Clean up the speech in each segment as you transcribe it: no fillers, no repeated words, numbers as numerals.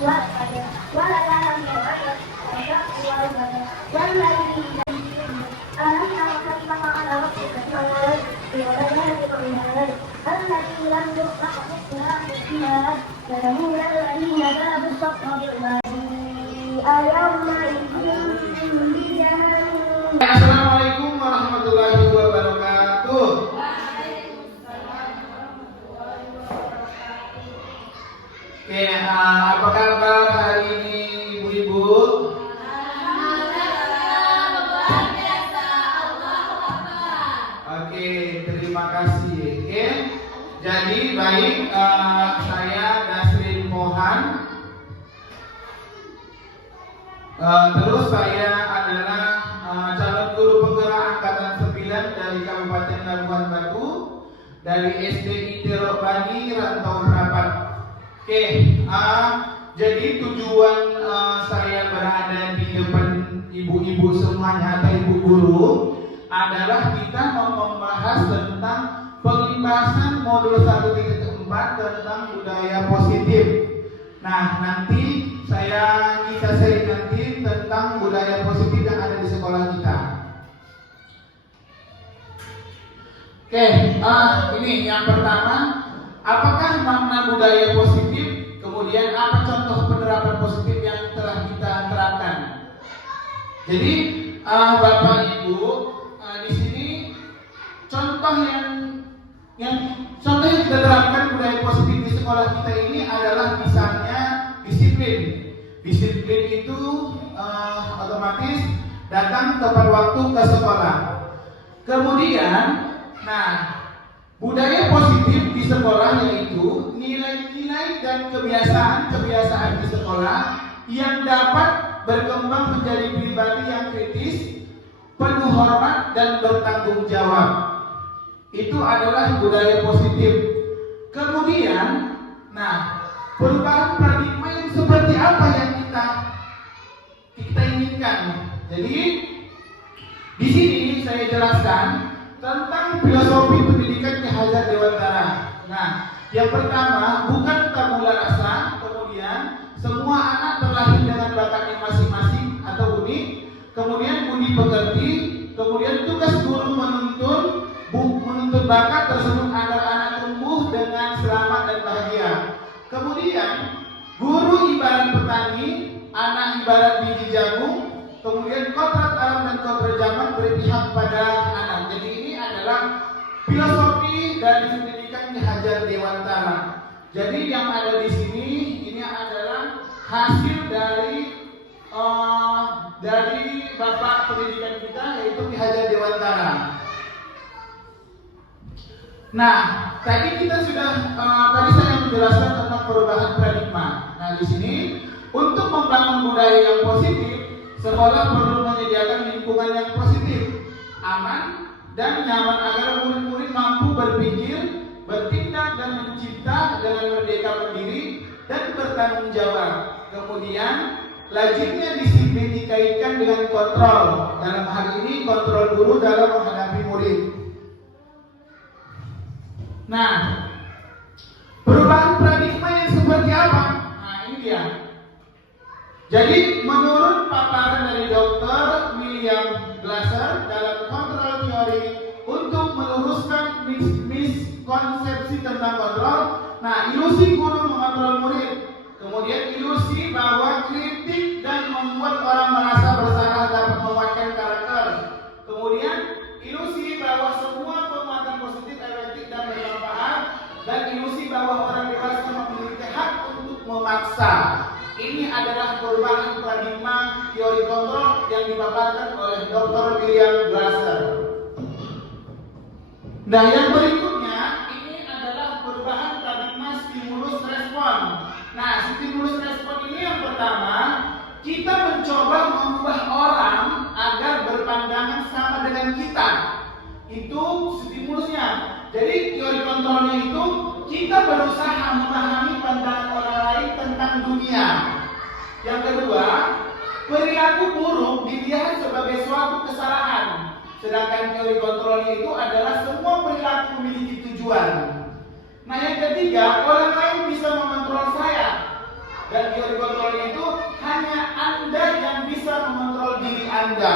والقدر والألم والرزق والبدر والذي ألم تر كيف فعل ربك بالعباد والعباد الذي لم يخلق مثلها في البلاد فنمول الذين كذبوا الصدق بالعباد يومئذ بجهنم. Assalamualaikum warahmatullahi wabarakatuh. Oke, apa kabar hari ini ibu-ibu? Oke, terima kasih. Oke, jadi baik, saya Nasrin Mohan. Terus saya adalah calon guru penggerak angkatan 9 dari Kabupaten Labuan Batu, dari SDIT Robani Rantau Prapat. Oke, jadi tujuan saya berada di depan ibu-ibu semuanya atau ibu guru adalah kita mau membahas tentang pembahasan modul 1.4 tentang budaya positif. Nah, nanti kita sharing nanti tentang budaya positif yang ada di sekolah kita. Oke, ini yang pertama, apakah makna budaya positif? Kemudian apa contoh penerapan positif yang telah kita terapkan? Jadi, Bapak Ibu, di sini contoh yang kita terapkan budaya positif di sekolah kita ini adalah misalnya disiplin. Disiplin itu otomatis datang tepat waktu ke sekolah. Kemudian, budaya positif di sekolah yaitu nilai-nilai dan kebiasaan-kebiasaan di sekolah yang dapat berkembang menjadi pribadi yang kritis, penuh hormat dan bertanggung jawab. Itu adalah budaya positif. Kemudian, perubahan paradigma yang seperti apa yang kita inginkan. Jadi di sini saya jelaskan tentang filosofi pendidikan Ki Hajar Dewantara. Yang pertama, bukan tabula rasa. Kemudian semua anak terlahir dengan bakatnya masing-masing atau unik. Kemudian budi pekerti. Kemudian tugas guru menuntun bakat tersebut agar anak tumbuh dengan selamat dan bahagia. Kemudian guru ibarat petani, anak ibarat biji jagung. Kemudian kodrat alam dan kodrat zaman berpihak pada anak. Jadi ini adalah filosofi dari pendidikan Ki Hajar Dewantara. Jadi yang ada di sini ini adalah hasil dari bapak pendidikan kita yaitu Ki Hajar Dewantara. Tadi saya menjelaskan tentang perubahan paradigma. Di sini untuk membangun budaya yang positif, sekolah perlu menyediakan lingkungan yang positif, aman dan nyaman agar murid-murid mampu berpikir, bertindak dan mencipta dengan merdeka berdiri dan bertanggung jawab. Kemudian lazimnya disiplin dikaitkan dengan kontrol. Dalam hal ini kontrol guru dalam menghadapi murid. Perubahan paradigma yang seperti apa? Ini dia. Jadi menurut paparan dari Dr. William Glasser dalam kontrol teori untuk meluruskan miskonsepsi tentang kontrol, ilusi guru mengontrol murid, kemudian ilusi bahwa kritik dan membuat orang merasa bersalah dapat menguatkan karakter, kemudian ilusi bahwa semua penguatan positif efektif dan bermanfaat, dan ilusi bahwa orang dewasa memiliki hak untuk memaksa. Ini adalah perubahan paradigma teori kontrol yang dipaparkan oleh Dr. William Glasser. Yang berikutnya ini adalah perubahan paradigma stimulus respon. Stimulus respon ini yang pertama, kita mencoba mengubah orang agar berpandangan sama dengan kita. Itu stimulusnya. Jadi teori kontrolnya itu kita berusaha memahami pandangan orang lain tentang dunia. Yang kedua, perilaku buruk dilihat sebagai suatu kesalahan. Sedangkan teori kontrolnya itu adalah semua perilaku memiliki tujuan. Yang ketiga, orang lain bisa mengontrol saya. dan teori kontrolnya itu hanya Anda yang bisa mengontrol diri Anda.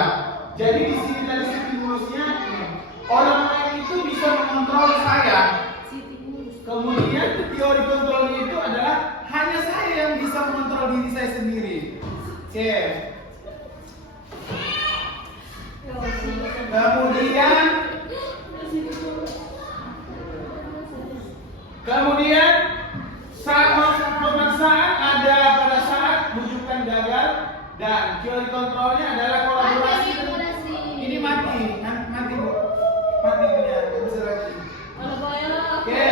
Jadi di sini dari stimulusnya orang lain itu bisa mengontrol saya. Kemudian teori kontrolnya itu adalah hanya saya yang bisa mengontrol diri saya sendiri. Oke. Kemudian saat pemaksaan ada pada saat rujukan gagal dan teori kontrolnya adalah kolaborasi. Ini mati Bu. Mati punya, nggak bisa lagi. Oke.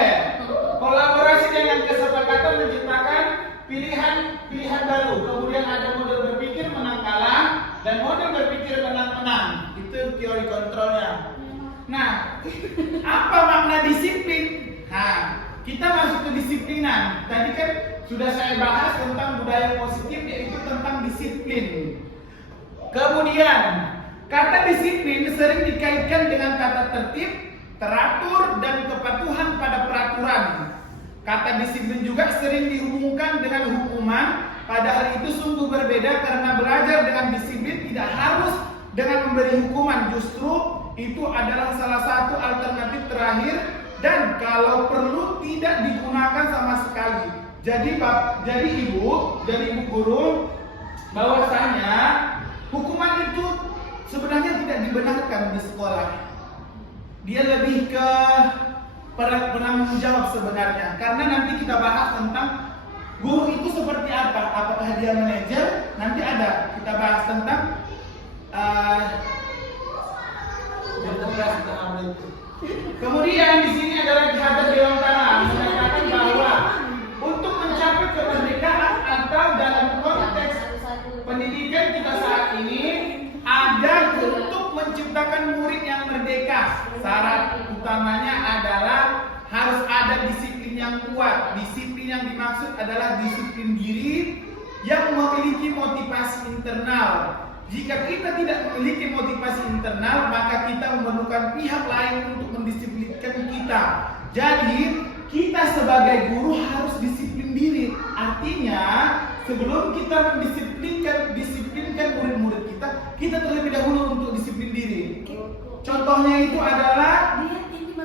Kolaborasi dengan kesepakatan menciptakan pilihan baru. Kemudian ada model berpikir menang kalah dan model berpikir menang-menang. Itu teori kontrolnya. Nah, apa makna disiplin? Nah, kita masuk ke disiplinan. Tadi kan sudah saya bahas tentang budaya positif, yaitu tentang disiplin. Kemudian, kata disiplin sering dikaitkan dengan kata tertib, teratur, dan kepatuhan pada peraturan. Kata disiplin juga sering dihubungkan dengan hukuman, padahal itu sungguh berbeda karena belajar dengan disiplin tidak harus dengan memberi hukuman. Justru itu adalah salah satu alternatif terakhir dan kalau perlu tidak digunakan sama sekali. Jadi ibu guru, bahwasanya hukuman itu sebenarnya tidak dibenarkan di sekolah. Dia lebih ke penanggung jawab sebenarnya. Karena nanti kita bahas tentang guru itu seperti apa. Apakah dia manajer? Nanti ada kita bahas tentang kemudian di sini adalah Hajar Dewantara mengatakan bahwa untuk mencapai kemerdekaan atau dalam konteks pendidikan kita saat ini ada untuk menciptakan murid yang merdeka. Syarat utamanya adalah harus ada disiplin yang kuat. Disiplin yang dimaksud adalah disiplin diri yang memiliki motivasi internal. Jika kita tidak memiliki motivasi internal, maka kita memerlukan pihak lain untuk mendisiplinkan kita. Jadi, kita sebagai guru harus disiplin diri. Artinya, sebelum kita mendisiplinkan murid-murid kita terlebih dahulu untuk disiplin diri. Contohnya itu adalah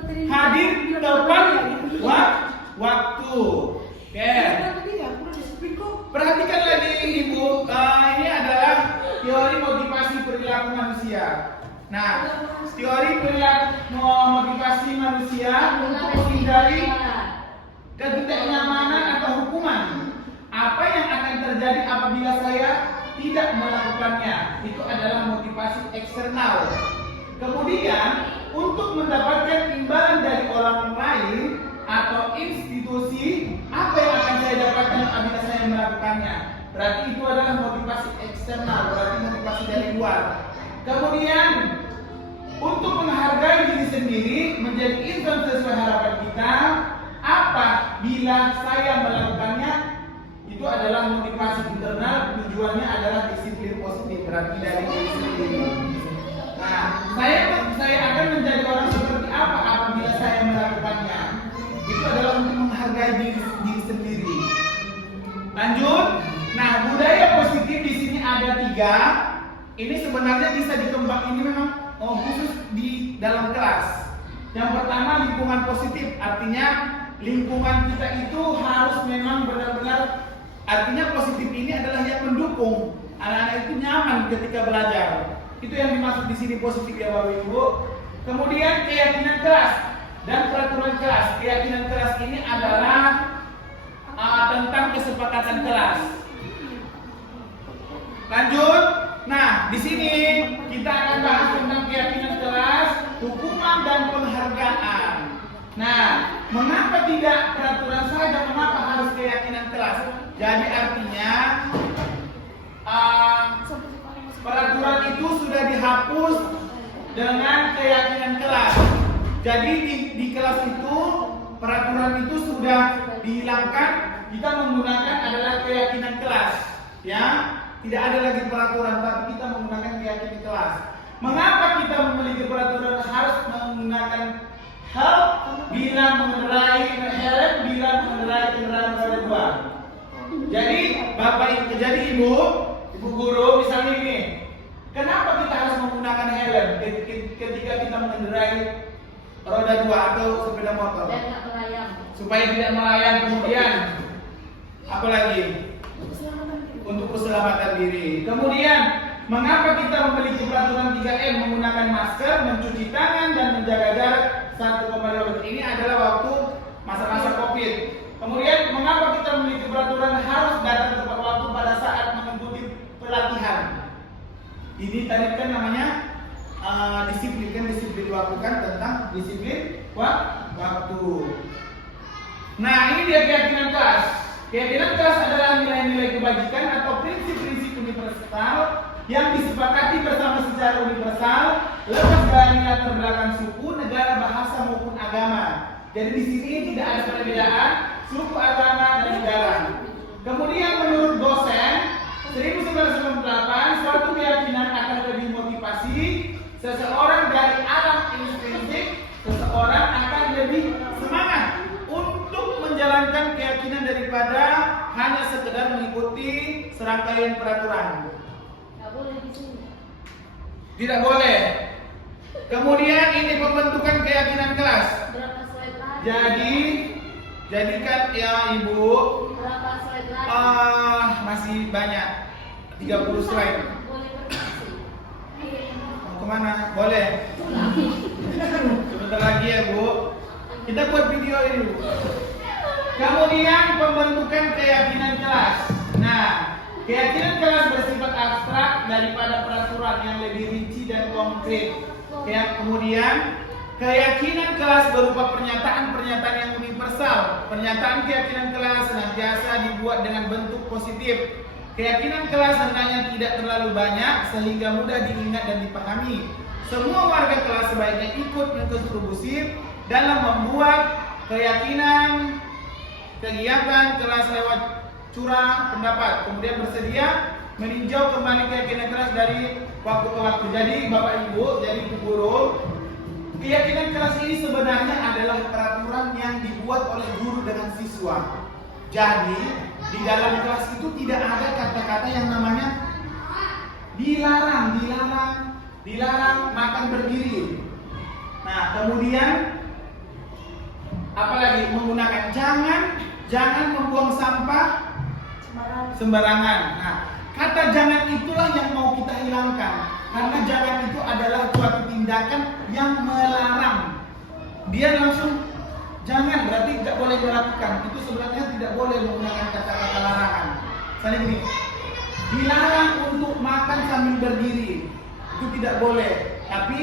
hadir tepat waktu. Oke. Perhatikan lagi Ibu, ini adalah teori motivasi perilaku manusia. Nah, teori perilaku motivasi manusia untuk menghindari ketidaknyamanan atau hukuman. Apa yang akan terjadi apabila saya tidak melakukannya? Itu adalah motivasi eksternal. Kemudian, untuk mendapatkan imbalan dari orang lain atau institusi, apa yang akan saya dapatkan apabila saya melakukannya? Berarti itu adalah motivasi eksternal, berarti motivasi dari luar. Kemudian, untuk menghargai diri sendiri menjadi insan sesuai harapan kita, apa bila saya melakukannya? Itu adalah motivasi internal, tujuannya adalah disiplin positif, berarti dari diri sendiri. Nah, saya akan menjadi orang seperti apa apabila saya melakukannya? Itu adalah untuk menghargai diri sendiri. Lanjut. Nah, budaya positif di sini ada 3. Ini sebenarnya bisa dikembangkan, ini memang khusus di dalam kelas. Yang pertama lingkungan positif, artinya lingkungan kita itu harus memang benar-benar, artinya positif ini adalah yang mendukung anak-anak itu nyaman ketika belajar. Itu yang dimaksud di sini positif ya Bapak Ibu. Kemudian keyakinan keras dan peraturan keras. Keyakinan keras ini adalah tentang kesepakatan kelas. Lanjut. Nah, di sini kita akan bahas tentang keyakinan keras, hukuman dan penghargaan. Nah, mengapa tidak peraturan saja? Mengapa harus keyakinan keras? Jadi artinya peraturan itu sudah dihapus dengan keyakinan kelas. Jadi di kelas itu peraturan itu sudah dihilangkan. Kita menggunakan adalah keyakinan kelas, ya. Tidak ada lagi peraturan, tapi kita menggunakan keyakinan kelas. Mengapa kita memiliki peraturan harus menggunakan helm bila mengendarai kendaraan roda 2? Jadi jadi ibu guru misalnya ini, kenapa kita harus menggunakan helm ketika kita mengendarai roda 2 atau sepeda motor? Dan nggak melayang. Supaya tidak melayang. Kemudian apalagi? Untuk keselamatan diri. Kemudian mengapa kita memiliki peraturan 3M, menggunakan masker, mencuci tangan dan menjaga jarak 1,5 meter? Ini adalah waktu masa-masa Covid. Kemudian mengapa kita memiliki peraturan harus datang tepat waktu pada saat mengikuti pelatihan? Ini tadi kan namanya disiplin, kan disiplin waktu, kan tentang disiplin waktu. Nah, ini dia keyakinan kelas. Keyakinan kelas adalah nilai-nilai kebajikan atau prinsip-prinsip universal yang disepakati bersama secara universal, lepas dari latar belakang suku, negara, bahasa maupun agama. Jadi di sini tidak ada perbedaan suku, agama, dan negara. Kemudian menurut dosen 1998, suatu keyakinan akan lebih motivasi seseorang dari alam intrinsik, seseorang akan lebih semangat untuk menjalankan keyakinan daripada hanya sekedar mengikuti serangkaian peraturan. Nggak boleh di sini. Tidak boleh. Kemudian ini pembentukan keyakinan kelas. Berapa slide lagi? Jadikan ya ibu. Berapa slide lagi? Masih banyak. 30 slide. Boleh berfungsi. Mau kemana? Boleh. Sebentar lagi ya bu. Kita buat video ini. Kemudian pembentukan keyakinan kelas. Nah, keyakinan kelas bersifat abstrak daripada peraturan yang lebih rinci dan konkret. Kemudian keyakinan kelas berupa pernyataan-pernyataan yang universal. Pernyataan keyakinan kelas senantiasa dibuat dengan bentuk positif. Keyakinan kelas hendaknya tidak terlalu banyak sehingga mudah diingat dan dipahami. Semua warga kelas sebaiknya ikut berkontribusi dalam membuat keyakinan kegiatan kelas lewat curah pendapat. Kemudian bersedia meninjau kembali keyakinan kelas dari waktu ke waktu. Jadi Bapak Ibu, jadi Bu Guru, keyakinan kelas ini sebenarnya adalah peraturan yang dibuat oleh guru dengan siswa. Jadi di dalam kelas itu tidak ada kata-kata yang namanya dilarang makan berdiri. Nah, kemudian apalagi menggunakan jangan membuang sampah sembarangan. Nah, kata jangan itulah yang mau kita hilangkan, karena jangan itu adalah suatu tindakan yang melarang. Dia langsung jangan, berarti tidak boleh dilakukan. Itu sebenarnya tidak boleh menggunakan kata-kata larangan. Misalnya gini, dilarang untuk makan sambil berdiri, itu tidak boleh. Tapi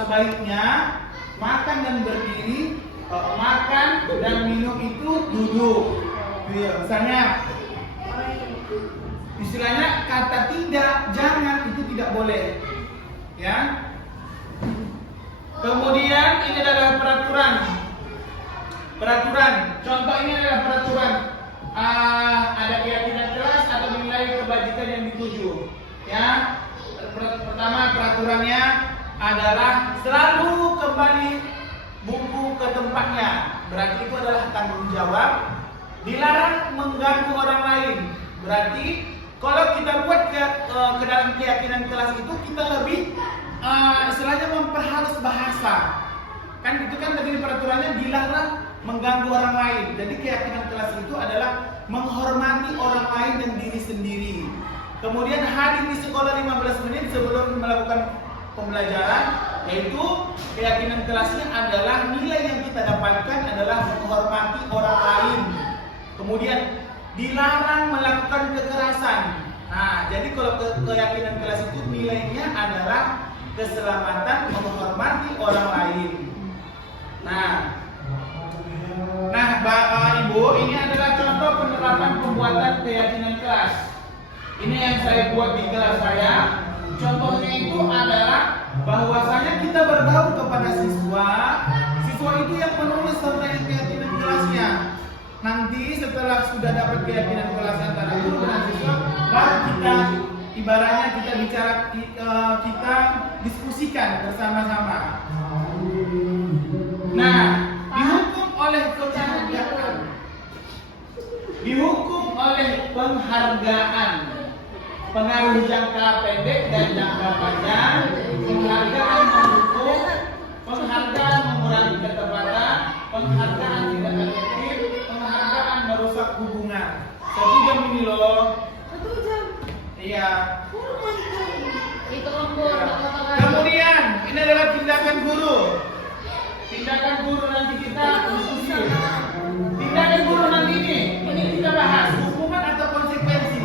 sebaiknya makan dan berdiri, makan dan minum itu duduk. Misalnya istilahnya kata tidak, jangan itu tidak boleh. Ya. Kemudian ini adalah peraturan. Contoh ini adalah peraturan. Ada keyakinan kelas atau nilai kebajikan yang dituju. Ya. Pertama peraturannya adalah selalu kembali buku ke tempatnya. Berarti itu adalah tanggung jawab. Dilarang mengganggu orang lain. Berarti kalau kita buat ke dalam keyakinan kelas itu kita lebih istilahnya memperhalus bahasa. Kan itu kan tadi peraturannya dilarang mengganggu orang lain. Jadi keyakinan kelas itu adalah menghormati orang lain dan diri sendiri. Kemudian hadir di sekolah 15 menit sebelum melakukan pembelajaran, yaitu keyakinan kelasnya adalah nilai yang kita dapatkan adalah menghormati orang lain. Kemudian dilarang melakukan kekerasan. Nah, jadi kalau keyakinan kelas itu nilainya adalah keselamatan, menghormati orang lain. Nah, Bapak Ibu, ini adalah contoh penerapan pembuatan keyakinan kelas. Ini yang saya buat di kelas saya. Contohnya itu adalah bahwasanya kita bergaul kepada siswa. Siswa itu yang menulis serta keyakinan kelasnya. Nanti setelah sudah dapat keyakinan kelas antara guru dan siswa, baru kita ibaratnya kita bicara, kita diskusikan bersama-sama. Nah, dihukum oleh kebijakan. dihukum oleh penghargaan, pengaruh jangka pendek dan jangka panjang. Penghargaan mendukung, penghargaan mengurangi ketepatan, penghargaan tidak efektif, penghargaan merusak hubungan. 1 jam ini loh. 1 jam. Iya. Itu lembur. Kemudian ini adalah tindakan guru. Tindakan guru nanti kita diskusi. Tindakan guru nanti ini kita bahas hukuman atau konsekuensi.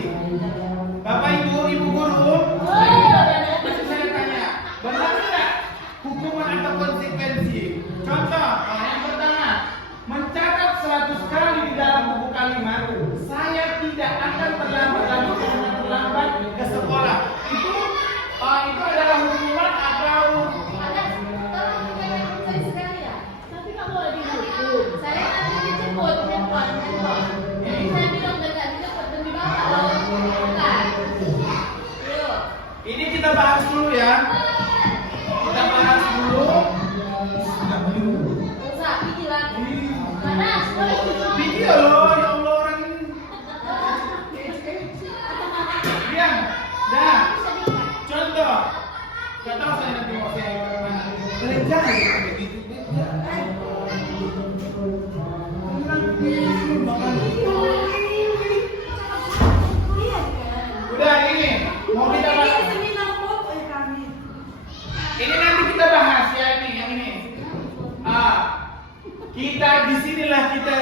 Bapak Ibu, Ibu guru, masih saya tanya, benar tidak hukuman atau konsekuensi? Contoh, yang pertama, mencatat 100 kali di dalam buku kalimat, saya tidak akan terlambat lagi karena terlambat ke sekolah. Itu adalah hukuman atau Tapi kamu lagi dihukum. Saya nanti dijemput, handphone. Jadi saya bilang enggak dijemput demi bapak loh. Bukan. Yuk. ini kita bahas dulu ya. Kita bahas dulu. Usah pilih lagi. Panas, boleh duduk. Video loh, ya Allah orang ini. Diam, dah. Contoh, gak tahu saya nanti mau saya kemana. Jangan kayak gitu. Udah ini, mau kita bahas. Ini nanti kita bahas ya ini, yang ini. Kita disinilah kita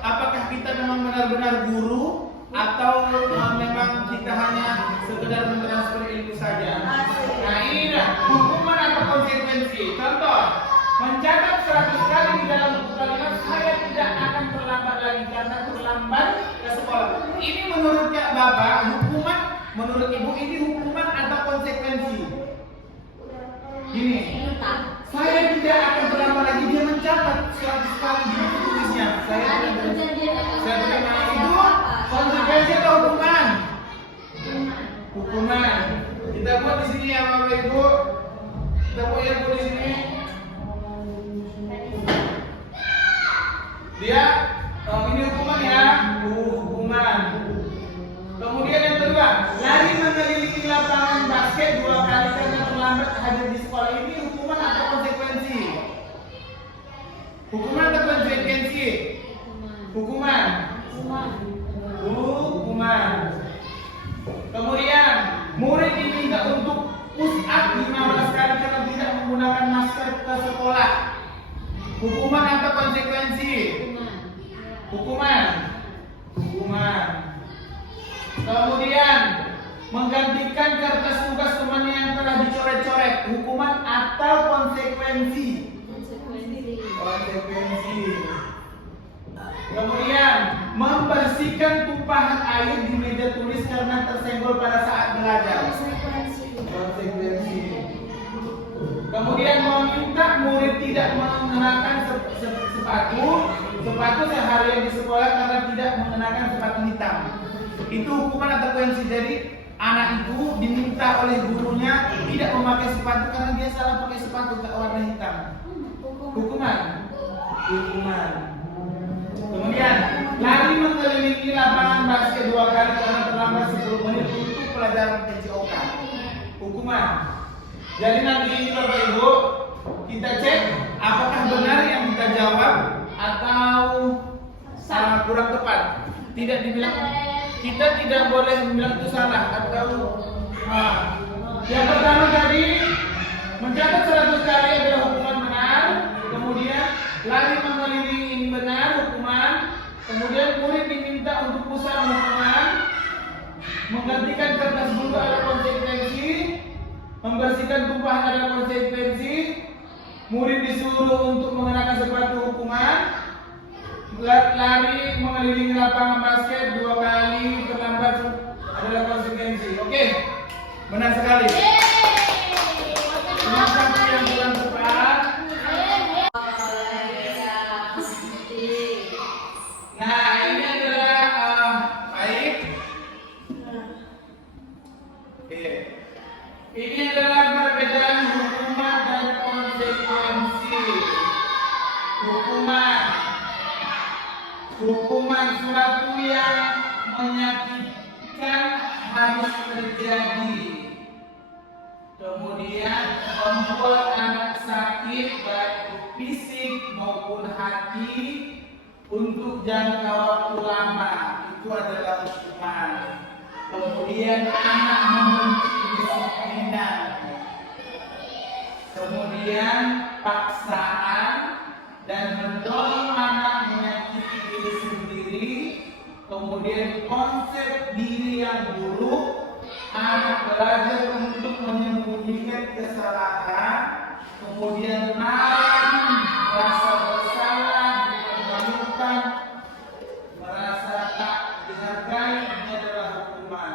apakah kita memang benar-benar guru atau memang kita hanya sekedar mentransfer ilmu saja. Nah ini dah hukuman atau konsekuensi. Contoh, mencatat 100 kali di dalam buku kalimat, saya tidak akan terlambat lagi karena terlambat ke sekolah. Ini menurut Bapak hukuman, menurut Ibu ini hukuman atau konsekuensi? Gini, saya tidak akan terlambat lagi, dia mencatat 100 kali di buku tulisnya. Saya terima itu konsekuensi atau hukuman? Hukuman. Kita buat di sini ya Bapak Ibu. Kita buat yang di sini. Dia ini hukuman ya, hukuman. Kemudian yang kedua, lari mengelilingi lapangan basket 2 kali karena terlambat hadir di sekolah. Ini hukuman atau konsekuensi? Hukuman atau konsekuensi? Hukuman. Hukuman. Kemudian murid diminta untuk push up 15 kali karena tidak menggunakan masker ke sekolah. Hukuman atau konsekuensi? Hukuman. Hukuman. Kemudian menggantikan kertas tugas temannya yang telah dicoret-coret. Hukuman atau konsekuensi? Konsekuensi. Kemudian membersihkan tumpahan air di meja tulis karena tersenggol pada saat belajar. Konsekuensi. Kemudian meminta murid tidak mengenakan sepatu seharian di sekolah karena tidak mengenakan sepatu hitam. Itu hukuman atau konsekuensi. Jadi anak itu diminta oleh gurunya tidak memakai sepatu karena dia salah pakai sepatu warna hitam. Hukuman. Hukuman. Kemudian lari mengelilingi lapangan basket 2 kali karena terlambat 10 menit untuk pelajaran PJOK. Hukuman. Jadi nanti ini Bapak Ibu kita cek apakah benar yang kita jawab atau salah kurang tepat. Tidak dibilang, kita tidak boleh bilang itu salah atau yang pertama tadi mencatat 100 kali adalah hukuman benar. Kemudian lari mengelilingi ini benar hukuman. Kemudian murid diminta untuk pusat hukuman. Menggantikan kertas buku adalah konsekuensi. Membersihkan tumpahan adalah konsekuensi. Murid disuruh untuk mengenakan sepatu hukuman. Lari mengelilingi lapangan basket 2 kali terlambat adalah konsekuensi. Oke, benar sekali. Terima kasih yang kurang tepat. Nah, ini adalah baik. Ini adalah perbedaan hukuman dan konsekuensi. Hukuman sesuatu yang menyakitkan harus terjadi. Kemudian membuat anak sakit baik fisik maupun hati untuk jangka waktu lama, itu adalah hukuman. Kemudian anak membenci kedisiplinan. Kemudian paksaan dan mendorong anak menyakiti diri sendiri. Kemudian konsep diri yang buruk, anak belajar untuk menyembunyikan kesalahan. Kemudian marah, merasa bersalah, dipermalukan, merasa tak dihargai, ini adalah hukuman.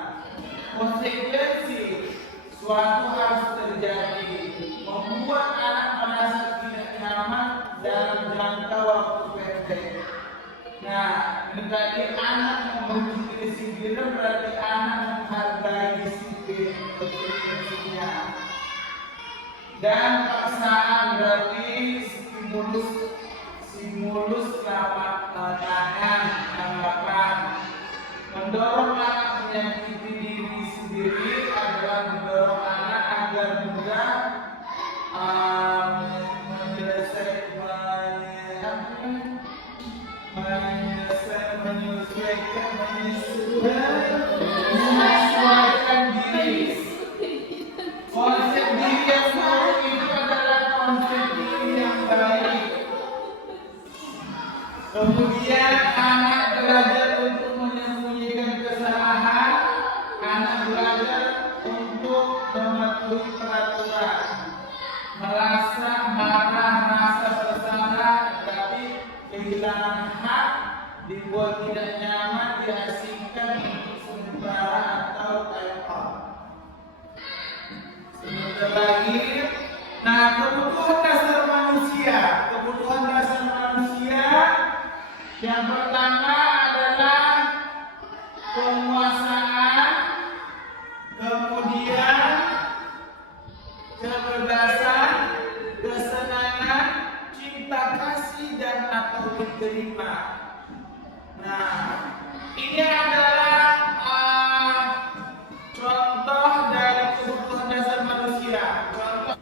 Konsekuensi suatu harus terjadi, membuat anak merasa tidak nyaman dalam jangka waktu pendek. Nah, menjadi anak membenci disiplin berarti anak menghargai disiplin konsekuensinya. Dan paksaan berarti stimulus tangan, anggapan. Mendorong anak menyakiti diri sendiri adalah mendorong anak agar mudah menyesuaikan diri. Konsep diri yang buruk itu adalah konsep diri yang baik. Kemudian anak belajar untuk menyembunyikan kesalahan. Anak belajar untuk mematuhi peraturan. Merasa marah, merasa bersalah, tapi kehilangan hak, dibuat tidak nyaman, diasingkan untuk sementara atau time out. Sebentar lagi. Nah, kebutuhan dasar manusia. Kebutuhan dasar manusia yang pertama adalah penguasaan, kemudian kebebasan, kesenangan, cinta kasih dan atau diterima. Nah, ini adalah contoh dari kebutuhan dasar manusia. Contoh.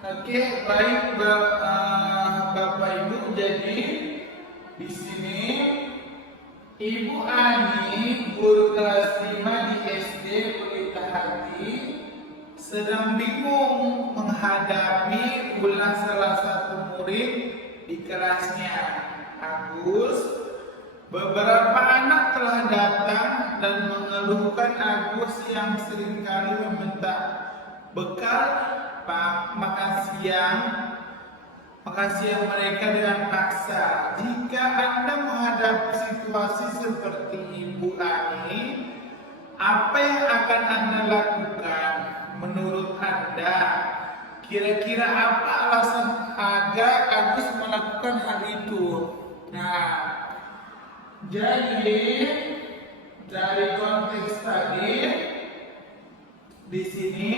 Oke, baik Bapak Ibu, jadi di sini Ibu Ani, guru kelas 5 di SD Pelita Hati, sedang bingung menghadapi ulah salah satu murid di kelasnya, Agus. Beberapa anak telah datang dan mengeluhkan Agus yang seringkali meminta bekal makan siang mereka dengan paksa. Jika Anda menghadapi situasi seperti Ibu Ani, apa yang akan Anda lakukan? Menurut Anda, kira-kira apa alasan agar Agus melakukan hal itu? Nah, jadi dari konteks tadi di sini,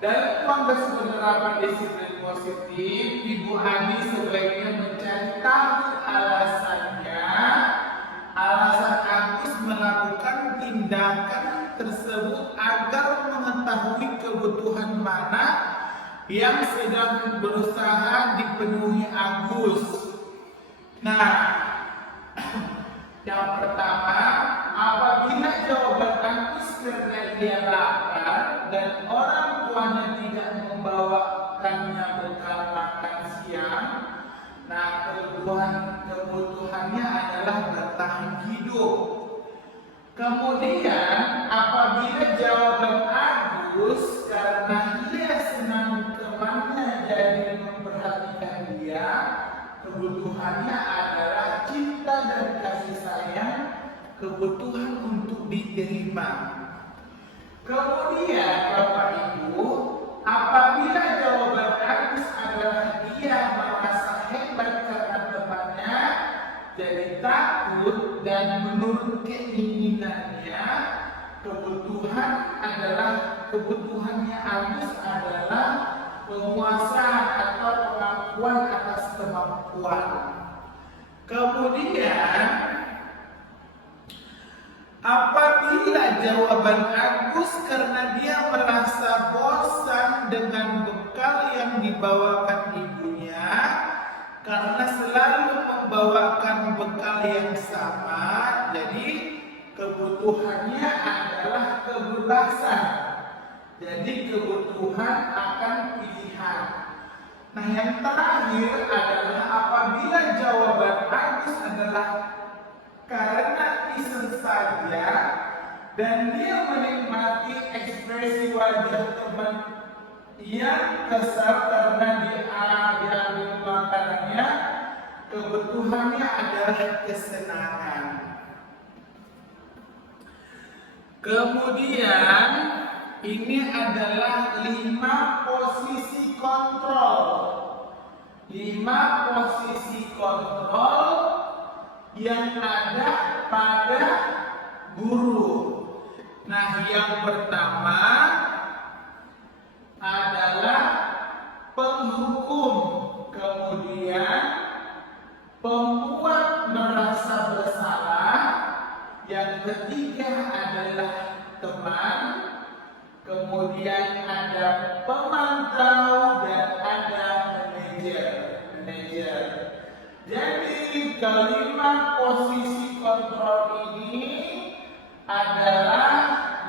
dalam konteks penerapan disiplin positif, Ibu Ani sebaiknya mencari tahu alasannya, alasan Agus melakukan tindakan tersebut agar mengetahui kebutuhan mana yang sedang berusaha dipenuhi Agus. Nah, yang pertama, apabila jawaban Agus karena dia lapar dan orang tuanya tidak membawakannya bekal makan siang, nah kebutuhannya adalah bertahan hidup. Kemudian apabila jawaban Agus karena dia senang temannya jadi memperhatikan dia, kebutuhannya adalah cinta dan kasih sayang, kebutuhan untuk diterima. Kemudian Bapak Ibu, apabila jawaban Agus adalah dia merasa hebat karena temannya jadi takut dan menurut keinginannya, kebutuhannya Agus adalah penguasaan atau pengakuan atas kemampuan. Kemudian apabila jawaban Agus karena dia merasa bosan dengan bekal yang dibawakan ibunya, karena selalu membawakan bekal yang sama, jadi kebutuhannya adalah kebebasan. Jadi kebutuhan akan pilihan. Nah, yang terakhir adalah apabila jawaban Agus adalah karena iseng saja dan dia menikmati ekspresi wajah teman yang kesal karena diambil makanannya, kebutuhannya adalah kesenangan. Kemudian ini adalah 5 posisi kontrol. 5 posisi kontrol yang ada pada guru. Nah, yang pertama adalah penghukum, kemudian pembuat merasa bersalah, yang ketiga adalah teman, kemudian ada pemantau dan ada manajer. Jadi kelima posisi kontrol ini adalah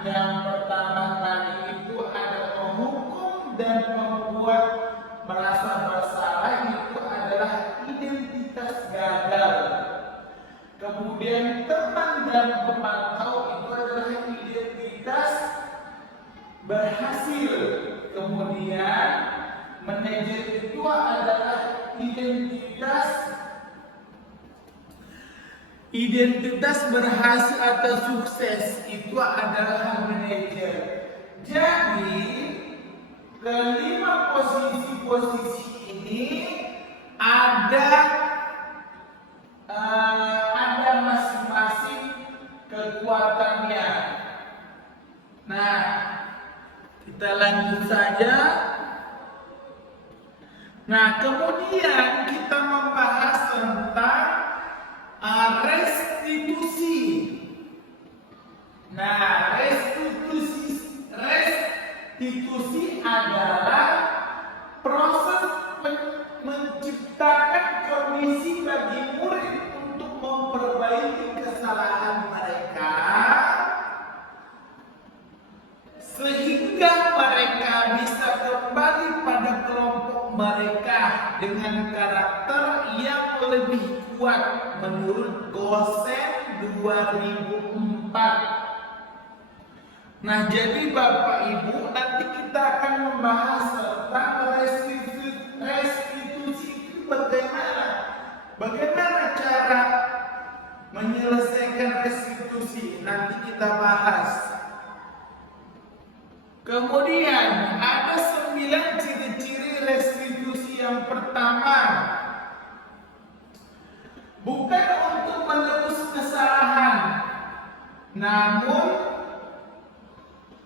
yang pertama kali itu ada penghukum dan membuat merasa bersalah, itu adalah identitas gagal. Kemudian teman dan pemantau itu adalah identitas berhasil. Kemudian manajer itu adalah identitas berhasil atau sukses, itu adalah manajer. Jadi kelima posisi ini ada masing-masing kekuatannya. Nah, kita lanjut saja. Nah, kemudian kita membahas tentang restitusi. Nah, restitusi adalah proses menciptakan kondisi bagi murid untuk memperbaiki kesalahan mereka sehingga mereka bisa kembali pada kelompok mereka dengan karakter yang lebih kuat menurut Gosen 2004. Nah, jadi Bapak Ibu, nanti kita akan membahas tentang restitusi itu bagaimana cara menyelesaikan restitusi, nanti kita bahas. Kemudian ada 9 ciri-ciri restitusi. Yang pertama, bukan untuk menebus kesalahan, namun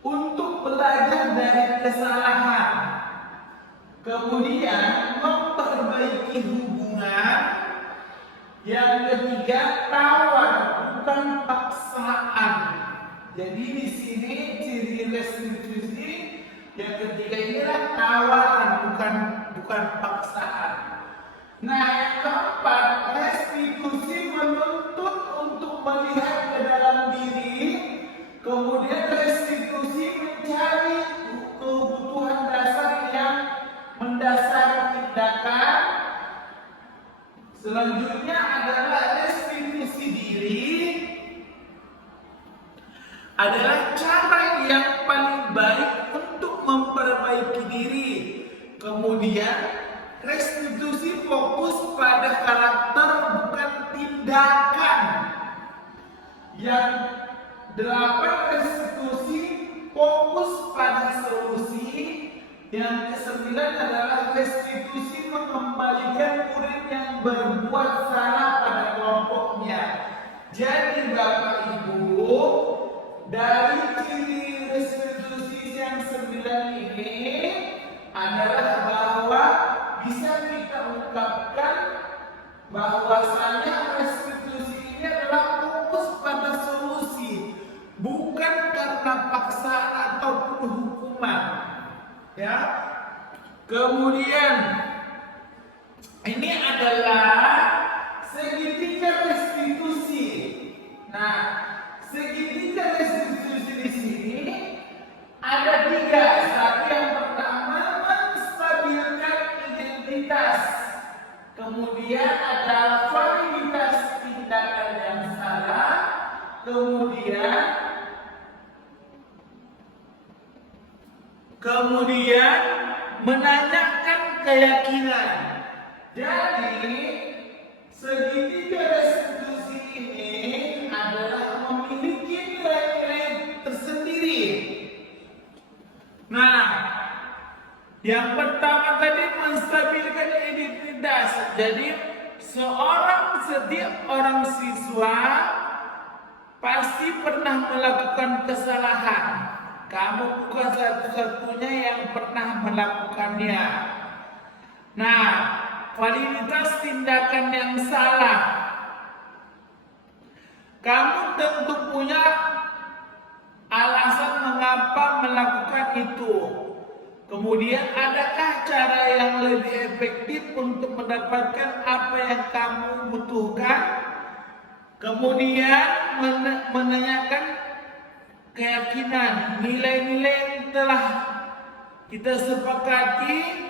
untuk belajar dari kesalahan. Kemudian memperbaiki hubungan. Yang ketiga, tawar bukan paksaan. Jadi di sini ciri restitusi yang ketiga inilah tawaran, bukan paksaan. Nah, yang keempat, restitusi menuntut untuk melihat ke dalam diri. Kemudian restitusi mencari kebutuhan dasar yang mendasari tindakan. Selanjutnya adalah restitusi diri, adalah cara yang paling baik untuk memperbaiki diri. Kemudian restitusi fokus pada karakter bukan tindakan. Yang 8, restitusi fokus pada solusi. Yang ke-9 adalah restitusi mengembalikan murid yang berbuat salah pada kelompoknya. Jadi Bapak Ibu, dari yang 9 ini adalah bahwa bisa kita ungkapkan bahwasanya restitusi ini adalah fokus pada solusi, bukan karena paksaan ataupun hukuman. Ya. Kemudian ini adalah segitiga restitusi. Nah, segitiga restitusi di sini ada 3. Satu yang pertama menstabilkan identitas. Kemudian ada validitas tindakan yang salah. Kemudian menanyakan keyakinan. Jadi segitiga restitusi ini adalah memiliki nilai-nilai tersendiri. Nah, yang pertama tadi menstabilkan identitas. Jadi setiap orang siswa pasti pernah melakukan kesalahan. Kamu bukan satu-satunya yang pernah melakukannya. Nah, validitas tindakan yang salah. Kamu tentu punya alasan mengapa melakukan itu. Kemudian adakah cara yang lebih efektif untuk mendapatkan apa yang kamu butuhkan? Kemudian menanyakan keyakinan, nilai-nilai yang telah kita sepakati.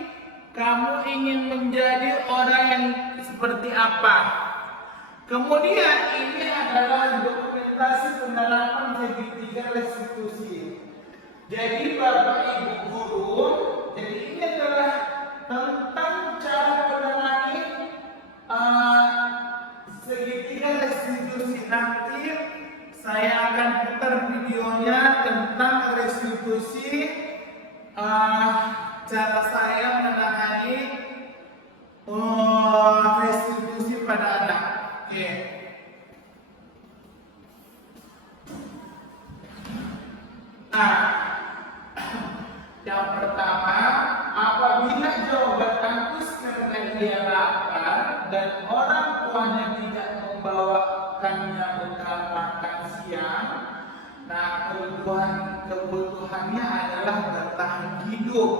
Kamu ingin menjadi orang yang seperti apa? Kemudian ini adalah dokumentasi penerapan segitiga restitusi. Jadi Bapak Ibu guru, jadi ini adalah tentang cara menangani segitiga restitusi. Nanti saya akan putar videonya tentang restitusi, cara saya menangani restitusi pada anak. Oke. Nah, yang pertama, apabila jawaban Agus karena dia lapar dan orang tuanya tidak membawakannya bekal makan siang, nah kebutuhannya adalah bertahan hidup.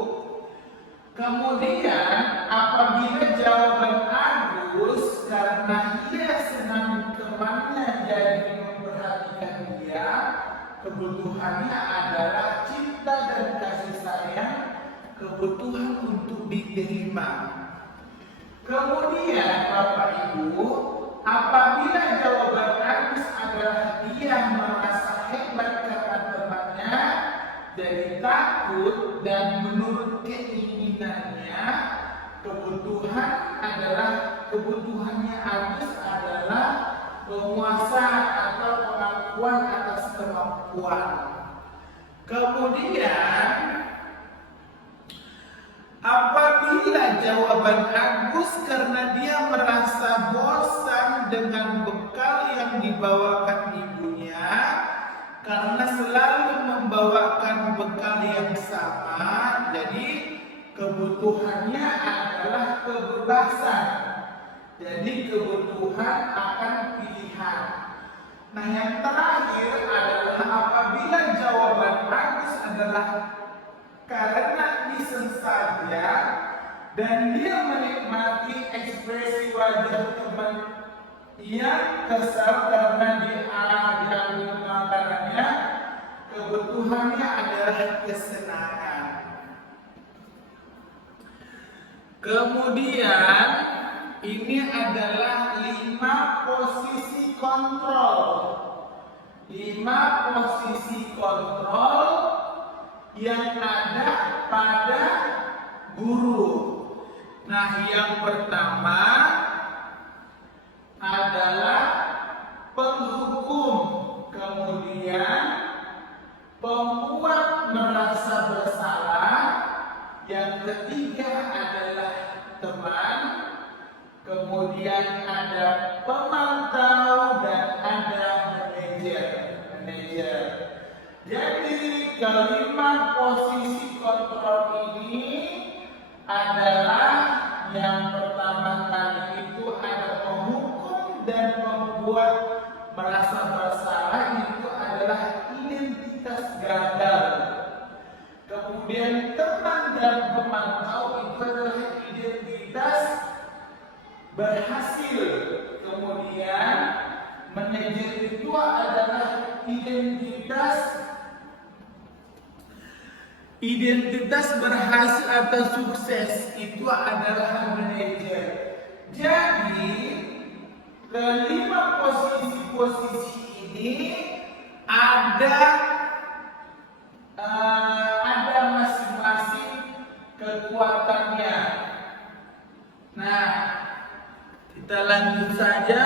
Kemudian, apabila jawaban Agus karena ia senang temannya jadi memperhatikan dia, kebutuhannya adalah cinta dan kasih sayang, kebutuhan untuk diterima. Kemudian Bapak Ibu, apabila jawaban Agus adalah dia merasa hebat karena temannya jadi takut dan menurut keinginannya, kebutuhannya Agus adalah penguasaan atau pengakuan atas kemampuan. Kemudian apabila jawaban Agus karena dia merasa bosan dengan bekal yang dibawakan ibunya, karena selalu membawakan bekal yang sama, jadi kebutuhannya adalah kebebasan. Jadi kebutuhan akan pilihan. Nah, yang terakhir adalah apabila jawaban Agus adalah karena iseng saja dan dia menikmati ekspresi wajah teman yang kesal karena diambil makanannya, kebutuhannya adalah kesenangan. Kemudian ini adalah 5 posisi kontrol. 5 posisi kontrol yang ada pada guru. Nah, yang pertama adalah penghukum, kemudian pembuat merasa bersalah, yang ketiga adalah teman, kemudian ada pemantau dan ada manajer. Jadi kelima posisi kontrol ini adalah yang pertama kali itu ada penghukum dan membuat merasa bersalah, itu adalah identitas gagal. Kemudian teman dan pemantau itu adalah identitas berhasil. Kemudian manajer itu adalah identitas berhasil atau sukses, itu adalah manajer. Jadi kelima posisi ini ada masing-masing kekuatannya. Nah, kita lanjut saja.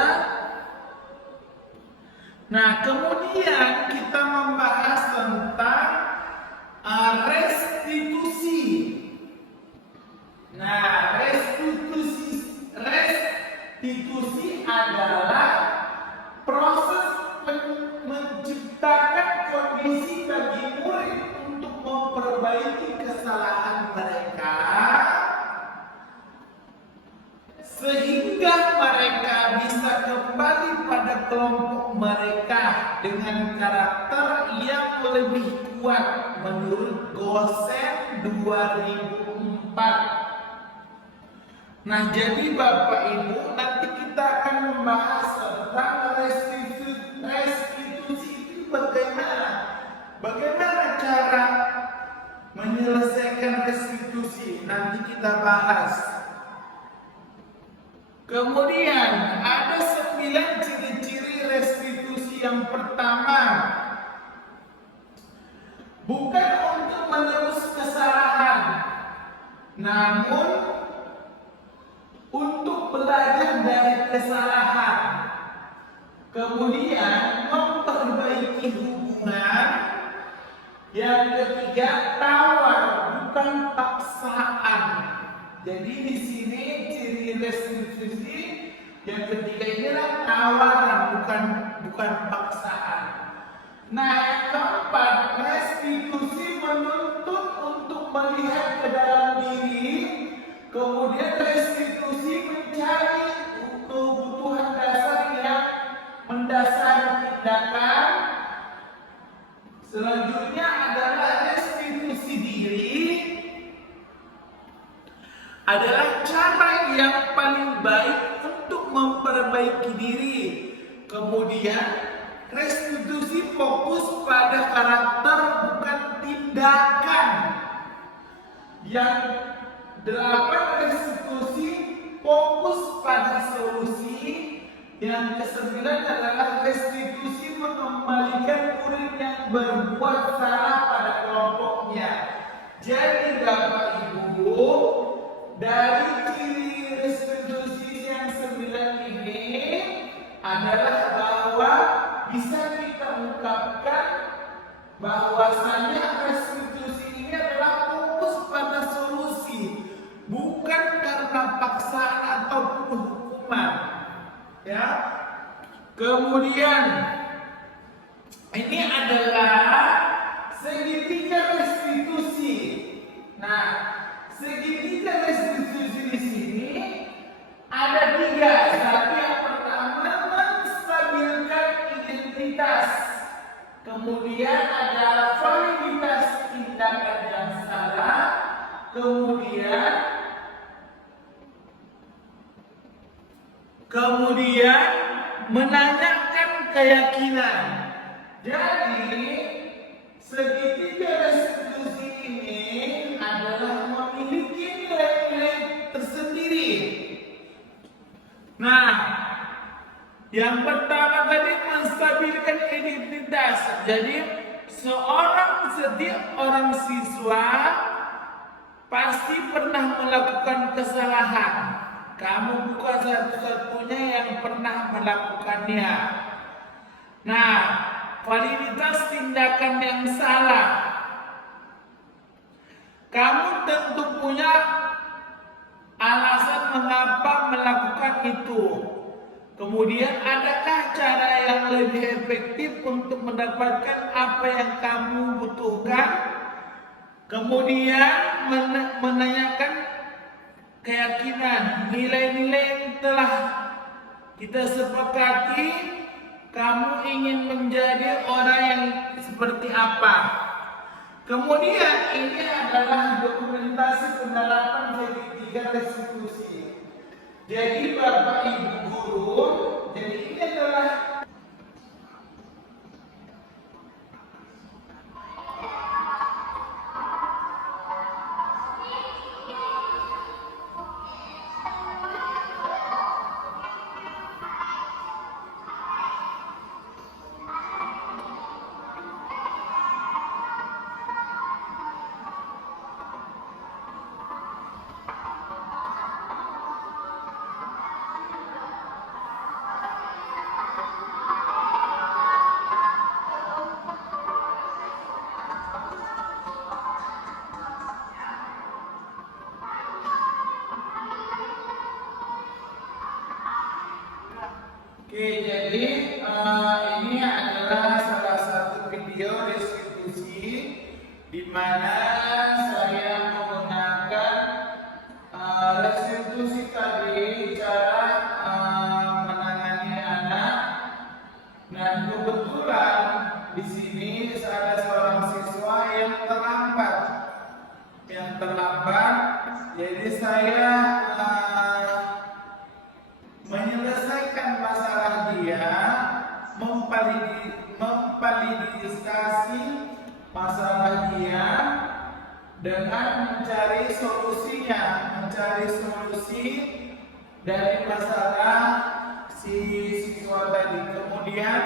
Nah, kemudian kita membahas tentang restitusi. Nah, restitusi adalah proses menciptakan kondisi bagi murid untuk memperbaiki kesalahan mereka sehingga mereka bisa kembali pada kelompok mereka dengan karakter yang lebih kuat menurut Gosen 2004. Nah, jadi Bapak Ibu, nanti kita akan membahas tentang restitusi itu bagaimana cara menyelesaikan restitusi, nanti kita bahas. Kemudian ada 9 ciri-ciri restitusi. Yang pertama, bukan untuk menebus kesalahan, namun untuk belajar dari kesalahan. Kemudian memperbaiki hubungan. Yang ketiga, tawar bukan paksaan. Jadi di sini ciri restitusi yang ketiga inilah tawaran, bukan paksaan. Nah, yang keempat, restitusi menuntut untuk melihat ke dalam diri. Kemudian restitusi mencari kebutuhan dasar yang mendasari tindakan. Selanjutnya adalah restitusi diri, adalah cara yang paling baik untuk memperbaiki diri. Kemudian restitusi fokus pada karakter bukan tindakan. Yang 8, restitusi fokus pada solusi. Yang ke-9 adalah restitusi mengembalikan murid yang berbuat salah pada kelompoknya. Jadi Bapak Ibu, dari ciri restitusi yang 9 ini adalah bahwa bisa kita ungkapkan bahwasanya restitusi ini adalah fokus pada solusi, bukan karena paksaan ataupun hukuman. Ya. Kemudian ini adalah segitiga restitusi. Nah, segitiga restitusi di sini ada 3. Satu, yang pertama, menstabilkan identitas. Kemudian ada validitas tindakan yang salah. Kemudian menanyakan keyakinan. Jadi segitiga restitusi ini adalah memiliki nilai-nilai tersendiri. Nah, yang pertama tadi menstabilkan identitas. Jadi setiap orang siswa pasti pernah melakukan kesalahan. Kamu bukan satu-satunya yang pernah melakukannya. Nah, validitas tindakan yang salah. Kamu tentu punya alasan mengapa melakukan itu. Kemudian adakah cara yang lebih efektif untuk mendapatkan apa yang kamu butuhkan? Kemudian menanyakan keyakinan, nilai-nilai yang telah kita sepakati, kamu ingin menjadi orang yang seperti apa? Kemudian ini adalah dokumentasi penerapan segitiga restitusi. Jadi Bapak Ibu guru, jadi ini adalah Oke, jadi ini adalah salah satu video restitusi di mana saya menggunakan restitusi tadi cara menangani anak, dan kebetulan di sini ada seorang siswa yang terlambat, jadi saya menyelesaikan masalah dia, memvalidasi masalah dia dengan mencari solusi dari masalah si siswa tadi. Kemudian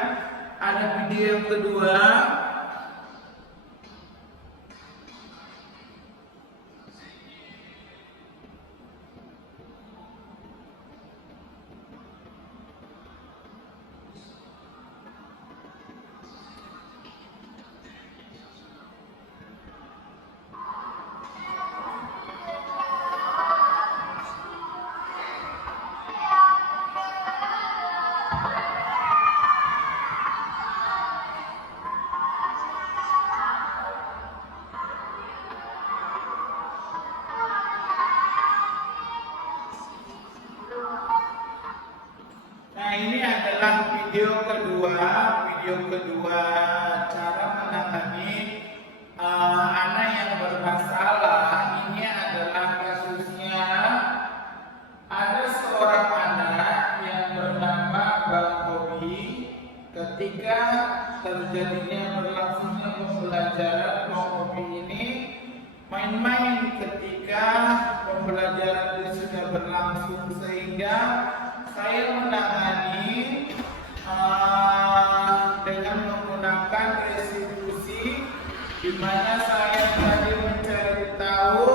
ada video yang kedua. Nah, ini adalah video kedua cara menangani anak yang bermasalah. Ini adalah kasusnya ada seorang anak yang bernama Bang Bobi. Ketika terjadinya berlangsungnya pembelajaran, Bang Bobi ini main-main ketika pembelajaran itu sudah berlangsung, sehingga saya menangani dengan menggunakan restitusi, di mana saya tadi mencari tahu,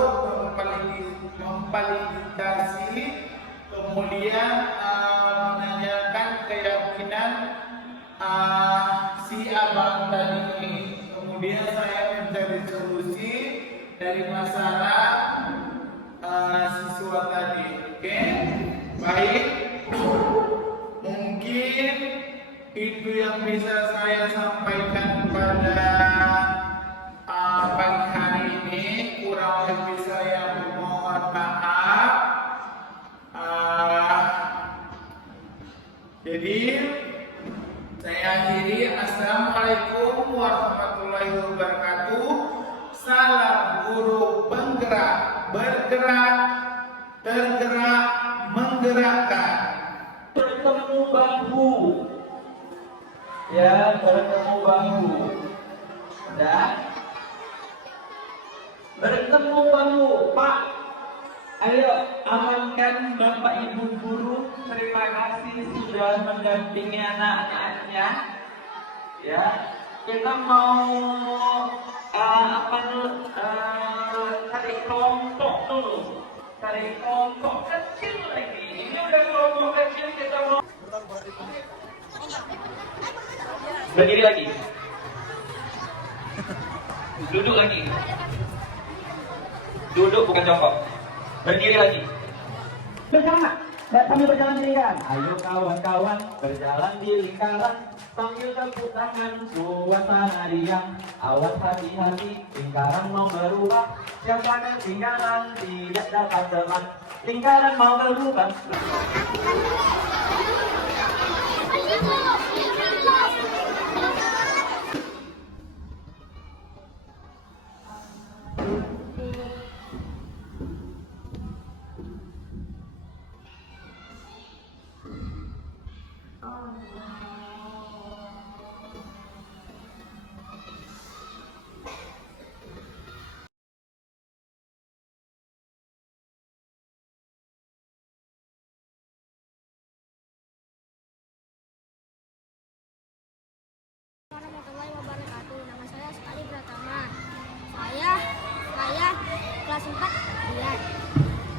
memvalidasi, kemudian menanyakan keyakinan si abang tadi ini. Kemudian saya mencari solusi dari masalah siswa tadi. Oke, baik. Mungkin itu yang bisa saya sampaikan pada pagi hari ini. Kurang lebih saya mohon maaf. Jadi saya akhiri. Assalamualaikum warahmatullahi wabarakatuh. Salam guru penggerak, bergerak, tergerak, menggerakkan. Bertemu bahu, ya, bertemu bahu, dan bertemu bahu. Pak, ayo amankan Bapak Ibu guru. Terima kasih sudah mendampingi anak-anaknya. Ya, kita mau cari kelompok dulu, cari kelompok kecil lagi. Ini udah kelompok kecil, kita mau berdiri lagi, duduk lagi, duduk bukan jongkok, berdiri lagi, bersama. Kami berjalan di lingkaran. Ayo kawan-kawan berjalan di lingkaran, sambil tepuk tangan suasana riang. Awas hati-hati, lingkaran mau berubah. Siapa ketinggalan tidak dapat teman. Lingkaran mau berubah. Warahmatullahi wabarakatuh. Nama saya Sekali Pratama. Saya kelas 4 lihat.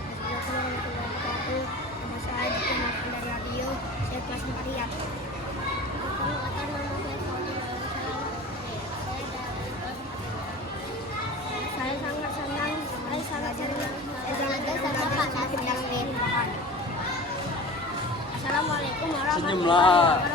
Assalamualaikum warahmatullahi wabarakatuh. Nama saya dikenalkan dari radio. Saya kelas 4 lihat. Perkenalkan nama saya Saudi Darussalam. Saya sangat senang. Assalamualaikum warahmatullahi wabarakatuh.